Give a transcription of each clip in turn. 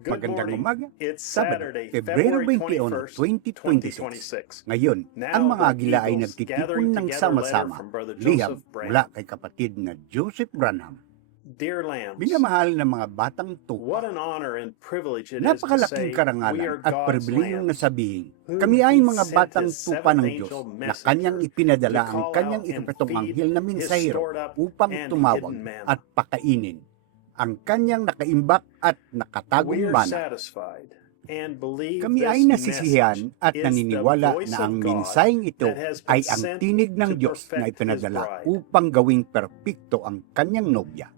Good Magandang morning. umaga. It's Sabado, Saturday, Pebrero February 21, 2026. 21, 2026. Ngayon, Now ang mga the agila ay Eagles nagtitipon gathering ng together sama-sama, letter from Brother liham Joseph Branham. mula kay kapatid na Joseph Branham. Dear lambs, Minamahal ng mga batang what tupa. an honor and privilege it is to Napakalaking say we karangalan are at God's pribilehiyong lambs. nasabihin, whom kami ay he mga sent batang his tupa ng seventh Diyos angel na kanyang messenger ipinadala to ang call kanyang out and ikapitong feed anghel na his mensahero stored up upang and tumawag hidden manna. at pakainin ang kanyang nakaimbak at We nakatagong are mana. satisfied and believe Kami this ay nasisihihan message at is the naniniwala voice na of ang God mensaheng ito that has ay been ang sent tinig ng to Diyos na perfect His ipinadala bride. upang gawing perpekto ang kanyang nobya.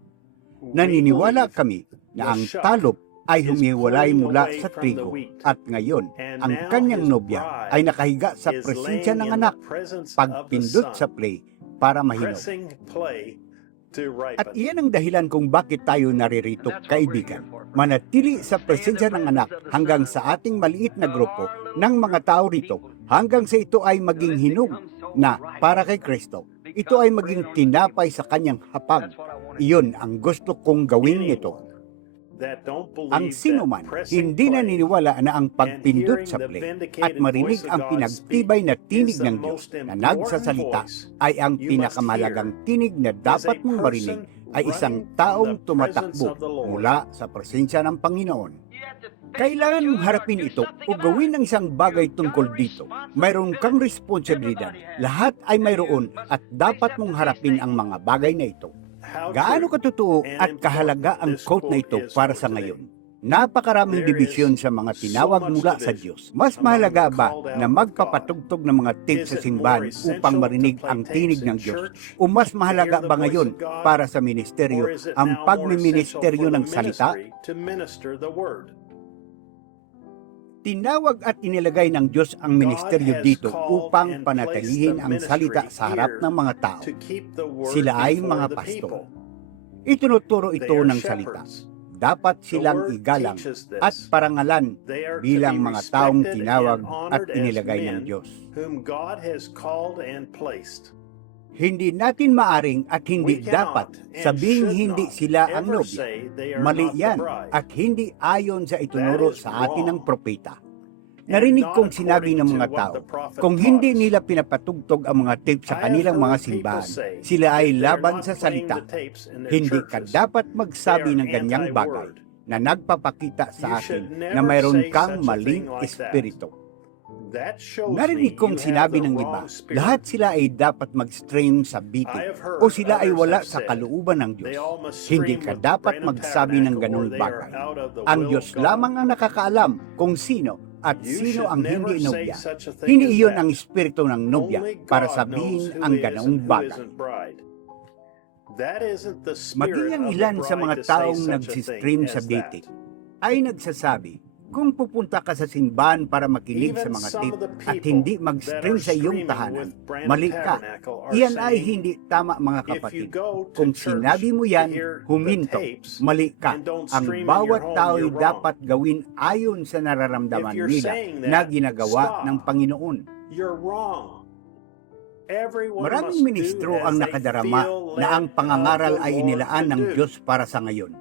We Naniniwala believe kami na the ang shock talop ay is humiwalay pulling mula away sa from the trigo wheat, at ngayon and ang now kanyang his nobya bride ay nakahiga sa is presensya laying ng in anak, the presence of the pagpindot sa Son, play para mahinog. pressing play to At ripen. iyan ang dahilan kung bakit tayo naririto, kaibigan. Manatili sa presensya ng anak hanggang sa ating maliit na grupo ng mga tao rito, hanggang sa ito ay maging hinog na para kay Kristo. Ito ay maging tinapay sa kanyang hapag. Iyon ang gusto kong gawin nito. That don't Ang believe sino that man pressing hindi play naniniwala na ang and pagpindot hearing sa the play vindicated at marinig voice of ang God pinagtibay na speak tinig is the ng Diyos most na important nagsasalita voice ay ang you must pinakamalagang tinig na is a dapat mong marinig person ay isang running from taong the presence tumatakbo of the Lord. mula sa presensya ng Panginoon. Kailangan mong harapin ito o gawin ng isang bagay tungkol dito. Mayroon kang responsibilidad. Lahat ay mayroon at dapat mong harapin ang mga bagay na ito. How Gaano true katotoo and at kahalaga ang important this quote na quote ito is para for sa today. ngayon. Napakaraming There dibisyon is sa mga so tinawag much mula sa division Diyos. Mas among mahalaga the ba called out na of God? magpapatugtog ng mga tape Is sa it simbahan more essential upang marinig to play ang tapes tinig in ng Diyos? church O mas to mahalaga hear the ba voice ngayon of God? para sa ministeryo Or is it ang now more essential pagmiministeryo for the ng salita? ministry to minister the word? Tinawag at inilagay ng Diyos ang ministeryo has dito called upang and panatilihin placed the ang salita ministry sa harap here ng mga tao. To keep the word Sila ay before mga the pastor. people. Itinuturo They ito are ng salita. shepherds. Dapat The silang word igalang teaches this. at parangalan They are to bilang be mga taong respected tinawag and at honored as inilagay ng men Diyos. whom God has called and placed. Hindi natin maaring at hindi We cannot dapat and sabing should hindi not sila ang ever nobya. say they are Mali not the yan bride. at hindi ayon sa itunuro That is sa atin ng wrong. propeta. And Narinig not kong sinabi ng according mga to what tao, the prophet kung hindi taught us. nila pinapatugtog ang mga tape sa I have kanilang mga heard people simbahan, say sila ay that they're laban not sa playing salita. the tapes in their Hindi ka churches. dapat magsabi They are ng ganyang bagay anti-word. na nagpapakita sa You atin should na never mayroon say kang such a maling thing like that. espiritu. That shows Narinig me kong you have sinabi the ng wrong iba, spirit. lahat sila ay dapat mag-stream sa I bitin have heard o sila ay others wala have sa said kalooban ng Diyos. they all must Hindi stream ka with dapat Branham magsabi ng Tabernacle ganong or they are bagay. out of the Ang will Diyos of God. lamang ang nakakaalam kung sino at You sino should ang never hindi say nobya. such a thing Hindi as iyon that. ang espiritu ng nobya Only para God sabihin knows who ang is ganoong and who bagay. isn't bride. That isn't the spirit Maging ang of the ilan sa bride mga to say taong such a nagsistream thing sa as bitin that. ay nagsasabi, kung pupunta ka sa simbahan para makinig sa Even mga some tape of the at people hindi that mag-stream are sa iyong streaming tahanan, with Branham mali ka. Tabernacle are Iyan ay saying, hindi tama mga if you kapatid. go to Kung church sinabi mo to yan, hear the huminto. tapes Mali ka. and don't Ang stream in your bawat home, tao ay you're wrong. dapat gawin ayon sa nararamdaman If you're nila saying na that, ginagawa stop. ng Panginoon. You're wrong. Everyone Maraming must ministro do ang as they nakadarama feel na ang led pangangaral of the ay Lord inilaan to ng do. Diyos para sa ngayon.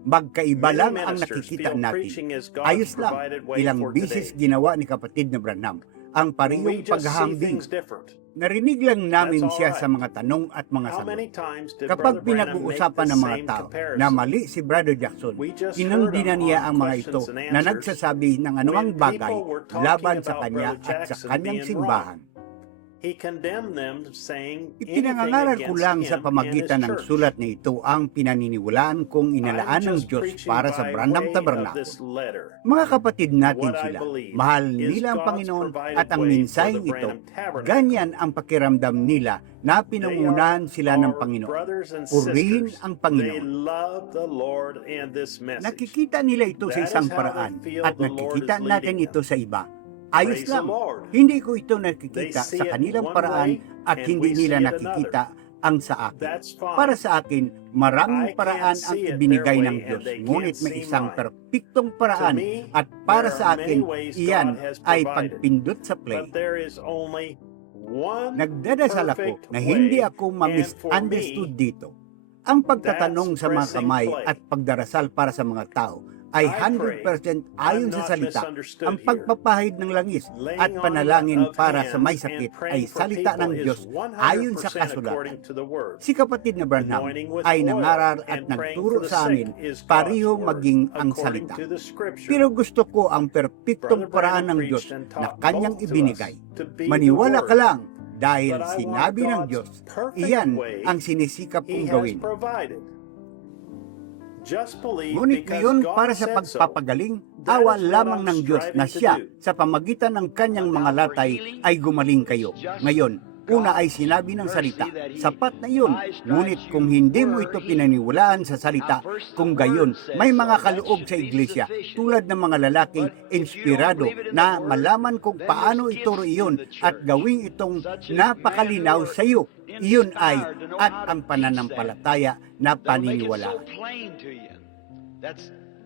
Magkaiba Many lang ang ministers nakikita feel natin. preaching is God's Ayos lang, provided way ilang for bisis today. ginawa ni kapatid na Branham ang We parehong just see paghahambing. things different. Narinig lang namin That's all siya right. sa mga tanong at mga How sagot. many times did Kapag Brother Branham make pinag-uusapan the ng mga same tao comparison? na mali si Brother Jackson, We just inundina heard him niya on ang mga ito questions and na answers nagsasabi ng anumang when bagay people were talking laban sa about kanya Brother at sa Jackson kanyang being simbahan. He condemned them, saying anything Ipinangangaral ko against lang him sa and pamagitan his ng church. sulat na ito ang pinaniniwalaan kong inalaan ng I'm just Diyos preaching para sa by Branham way of Tabernacle. this letter. Mga kapatid natin What I sila, believe mahal is nila ang God's Panginoon provided at ang way for mensaheng the ito. Branham Tabernacle. Ganyan ang pakiramdam nila na pinangunahan sila ng Our Panginoon. brothers and Purihin sisters, ang they Panginoon. love the Lord and this message. Nakikita nila ito sa That isang is how paraan they feel at the Lord nakikita is natin leading ito them. sa iba. Ayos Praise the lang. Lord. Hindi ko ito They nakikita see sa it kanilang one paraan way, at and hindi we nila see it nakikita ang sa akin. That's fine. Para sa akin, maraming I paraan can't ang see it ibinigay their ng way, Diyos, and they ngunit can't may see isang mine. perpektong paraan To me, at para there sa are akin, many ways iyan God has ay provided. pagpindot sa play. But there is only one Nagdadasal ako perfect na hindi way, ako and for ma-misunderstood me, dito. Ang pagtatanong that's sa mga pressing kamay play. at pagdarasal para sa mga tao ay I 100% pray ayon I'm sa not salita. misunderstood Ang here. pagpapahid ng langis Laying at on panalangin of para sa may hands sakit and ay praying for salita people ng is Diyos ayon sa 100% kasulatan. according to the word. Si kapatid na Branham Anointing with ay oil nangaral at and praying nagturo for the sa sick amin is God's pareho word, maging ang according salita. to the scripture. Pero gusto ko ang perpektong Brother paraan Branham ng Diyos preached and na taught kanyang both to ibinigay. us to be Maniwala the ka word. lang dahil But I want sinabi ng God's Diyos, perfect iyan way ang sinisikap He kong has gawin. provided. Just believe Ngunit because ngayon God para sa said so. pagpapagaling, That awa is what lamang I'm ng Diyos na striving to siya do. sa pamagitan ng kanyang mga latay ay gumaling kayo. Ngayon, una ay sinabi ng salita, sapat na yun. Ngunit kung hindi mo ito pinaniwalaan sa salita, kung gayon, may mga kaloob sa iglesia, tulad ng mga lalaking inspirado na malaman kung paano ituro iyon at gawing itong napakalinaw sa iyo. Iyon ay at ang pananampalataya na paniniwalaan.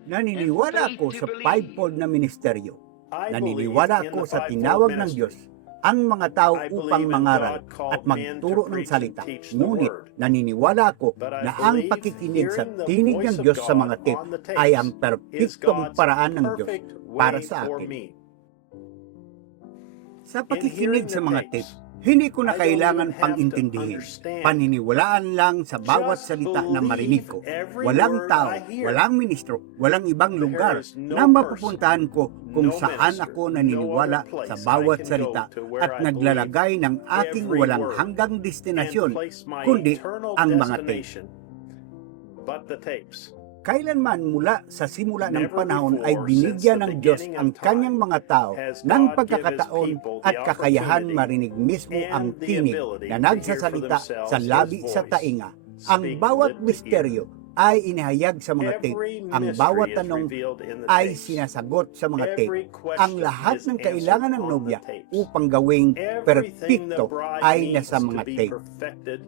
Naniniwala ako sa fivefold na ministeryo. I Naniniwala believe in ako the sa fivefold tinawag ng ministry. Diyos ang mga tao I upang believe in mangaral God called at magturo man to ng preach salita. and teach the Ngunit word. naniniwala ako But I na ang believe pakikinig sa hearing the tinig ng voice of Diyos sa God mga tape on the tapes ay ang is perpektong God's paraan ng Diyos perfect para way sa for akin. me. Sa In pakikinig hearing sa the mga tapes, tape, hindi ko na I don't kailangan even have pang to intindihin. understand. Paniniwalaan lang sa bawat Just salita na marinig ko. believe every Walang word tao, I hear. walang ministro, walang ibang There lugar is no na mapupuntahan ko kung no saan minister, ako no naniniwala other place sa I bawat can salita go to where at I naglalagay ng aking every walang word hanggang and destinasyon, place my kundi eternal ang mga tape. destination, but the tapes. Kailanman mula sa simula ng Never panahon ay before, binigyan since the ng Diyos beginning ang of time, kanyang mga tao has ng God pagkakataon give His people the at kakayahan opportunity marinig mismo and ang the tinig ability na to hear for nagsasalita themselves sa His labi sa voice, tainga. Ang speak bawat lip to ear. misteryo ay inihayag sa mga tape. Every Ang mystery bawat is tanong revealed in the ay tapes. sinasagot sa mga tape. Every question Ang lahat is ng answered kailangan ng on the nobya tapes. upang gawing Everything the perpekto bride ay needs nasa to mga be tape. perfected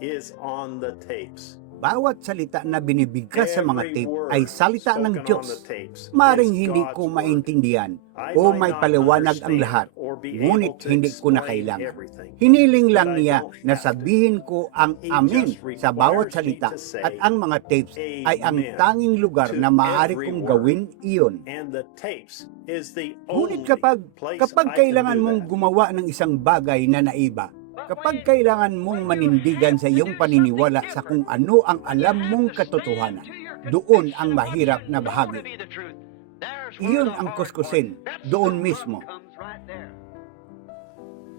is on the tapes. Bawat salita na binibigkas sa mga Every tape word ay salita ng spoken on Diyos. the tapes Maring is hindi God's ko word. maintindihan I o might may not paliwanag ang understand lahat, or be ngunit able to hindi ko na explain kailangan. everything. Hiniling lang But I niya don't na have to. sabihin ko ang He amen just sa bawat requires me salita to say at ang mga tapes ay ang amen tanging lugar to na maaari every kong word. gawin iyon. And the tapes is the Ngunit only kapag place I can kailangan do mong that. gumawa ng isang bagay na naiba, kapag kailangan mong manindigan sa iyong paniniwala sa kung ano ang alam mong katotohanan, doon ang mahirap na bahagi. Iyon ang kuskusin, doon mismo.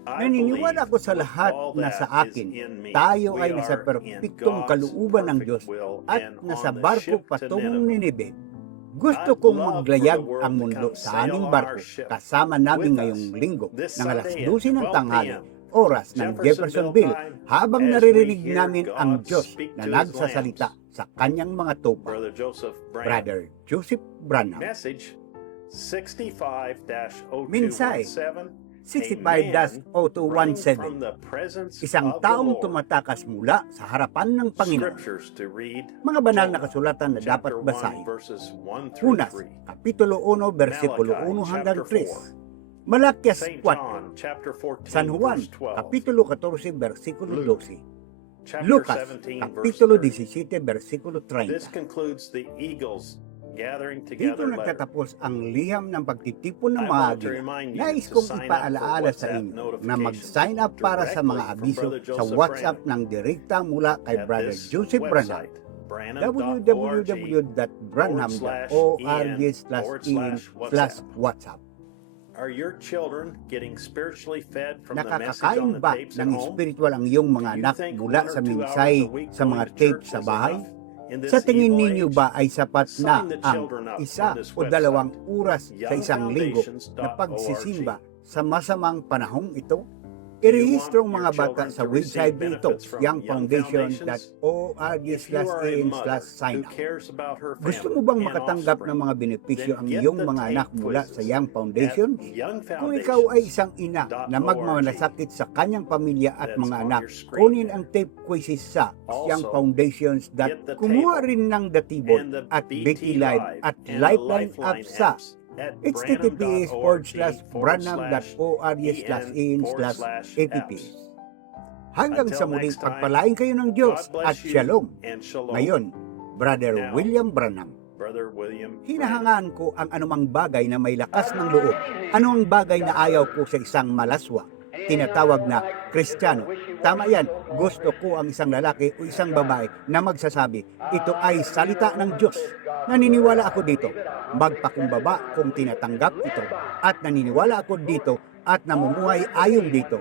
I Naniniwala believe ko sa with lahat all na that sa is akin, in me, tayo we ay nasa are in perpektong God's kalooban ng perfect Diyos will at and nasa on the barko ship to patungong Nineveh. Ninibe. Gusto I'd kong love maglayag for the world ang to mundo come sa sail aming on barko our ship kasama namin with ngayong us linggo this ng alas Sunday 12 at ng 12 tanghali, p.m. oras ng Jeffersonville, habang as we naririnig hear namin ang God Diyos speak na to His nagsasalita lambs. sa kanyang mga tupa. Brother Joseph Branham. Brother Joseph Branham. Message 65-0217. Mensahe, A 65-0217. man from the presence Isang of the taong Lord. tumatakas mula sa harapan ng Panginoon. Scriptures to read. Mga banal na Jonah, kasulatan na dapat chapter 1, basahin. verses 1 through Unas, 3. Kapitulo 1, versikulo Malachi, 1 hanggang chapter 3. Malakyas St. 4. John, chapter 14, San Juan, verse 12. Kapitulo 14, versikulo Luke, 12. Chapter Lucas, 17, Kapitulo verse 17, 30. versikulo This 30. concludes the Eagles Gathering Dito Together letter. nagtatapos ang liham ng pagtitipon ng I mga want to agila. remind you Nais to kong sign up for ipaalaala sa WhatsApp inyo na notifications mag-sign up para sa mga directly from abiso Brother sa Joseph WhatsApp Branham ng direkta mula kay at Brother this Joseph Branham. website, branham.org www.branham.org/in/WhatsApp. Are your children getting spiritually fed from the message Nakakakain on the ba tapes at ng home? spiritual ang iyong mga Do you anak think mula 1 or sa 2 minsay hours a week sa mga going to tape church sa is bahay? enough in this Sa tingin evil ninyo age? ba ay sapat na Sign the ang children up isa on this o dalawang website, oras sa isang linggo na youngfoundations.org. pagsisimba sa masamang panahong ito? Irehistro ang mga bata sa website nito, youngfoundation.org/in/sign up. Gusto mo bang makatanggap ng mga benepisyo ang iyong mga anak mula sa Young Foundation? Kung ikaw ay isang ina na magmamalasakit sa kanyang pamilya at mga anak, kunin ang tape quizzes sa Young Foundations. Kumuha rin ng Datibot at Becky Live at Lifeline app sa https://branham.org/in/apps. Hanggang sa muling pagpalain kayo ng Diyos at Shalom. Ngayon, Brother William Branham. Brother William Hinahangaan ko ang anumang bagay na may lakas ng loob. Ano ang bagay na ayaw ko sa isang malaswa? Tinatawag na Kristiyano. Tama yan, gusto ko ang isang lalaki o isang babae na magsasabi, ito ay salita ng Diyos. Naniniwala ako dito. Magpakumbaba kung tinatanggap ito. At naniniwala ako dito at namumuhay ayon dito.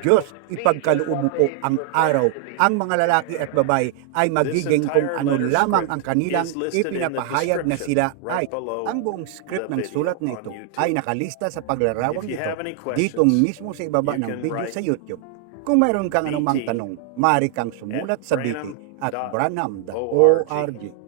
Diyos, ipagkaloob mo po ang araw. Ang mga lalaki at babae ay magiging kung ano lamang ang kanilang ipinapahayag na sila ay. Ang buong script ng sulat na ito ay nakalista sa paglarawang ito ditong mismo sa ibaba ng video sa YouTube. Kung mayroon kang anumang tanong, maaari kang sumulat sa BT at branham.org.